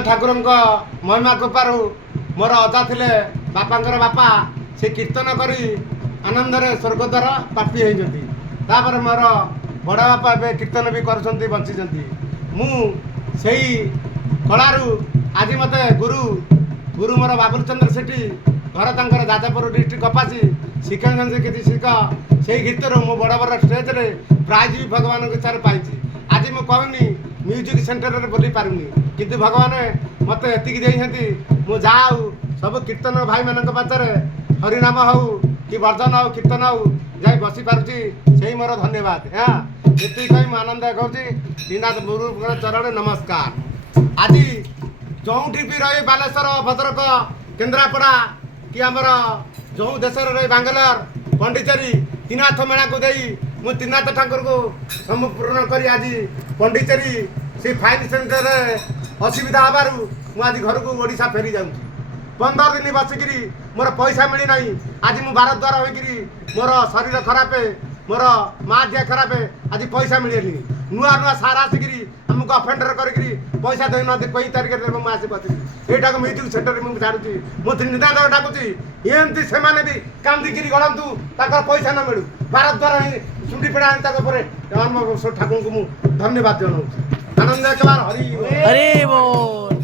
ଠାକୁର महिमा कृपारू मोर अजा थे बापांकर बापा से कीर्तन करी आनंद स्वर्गद्वार प्राप्ति होती मोर बड़ बापा ए कीर्तन भी कर बंची मुझे कलारू आज मत गुरु गुरु मोर बाबुल चंद्र सेठी घर तंकर जाजपुर डिस्ट्रिक्ट कपासी शिखा किसी शिख से गीतर मो बड़ बड़ स्टेज रे प्राइज भी भगवान के इच्छा पाई आज मुझे कहनी म्यूजिक सेंटर में बोली पारूनी किंतु भगवान मत एति मु जाऊ सब कीर्तन भाई मान पाचर हरिनाम हऊ कि भजन हो कीर्तन हो जाई बसी पारुची से मोर धन्यवाद हाँ ये कही आनंद कौची श्रीनाथ गुरु चरण नमस्कार। आज जो भी रही बालेश्वर भद्रक केन्द्रापड़ा कि आमर जो देश रही बांगलोर पंडिचेरी त्रिनाथ मेला को दे मु त्रिनाथ ठाकुर को संपूर्ण कर आज पंडिचेरी से फाइन सेंटर असुविधा हबारू मुझे घर को ओडिशा फेरी जाऊँ 15 दिन बसिकी मोर पैसा मिली ना आज मु बार द्वार होकर मोर शरीर खराब मोर माँ दिया खराब आज पैसा मिले नुआ नुआ सार आसिक आमको अफेंडर करके पैसा दे ना कई तारीख में आसी बसी यहाँ म्यूजिक सेंटर में छाड़ी मुझे निदान डाकुची एमती से भी कांदिकी गलतु पैसा न मिलू बार द्वार सुंडी पेड़ा ठाकुर को मुझे धन्यवाद जनाऊँ आनंद एक बार हरि हरि बोल।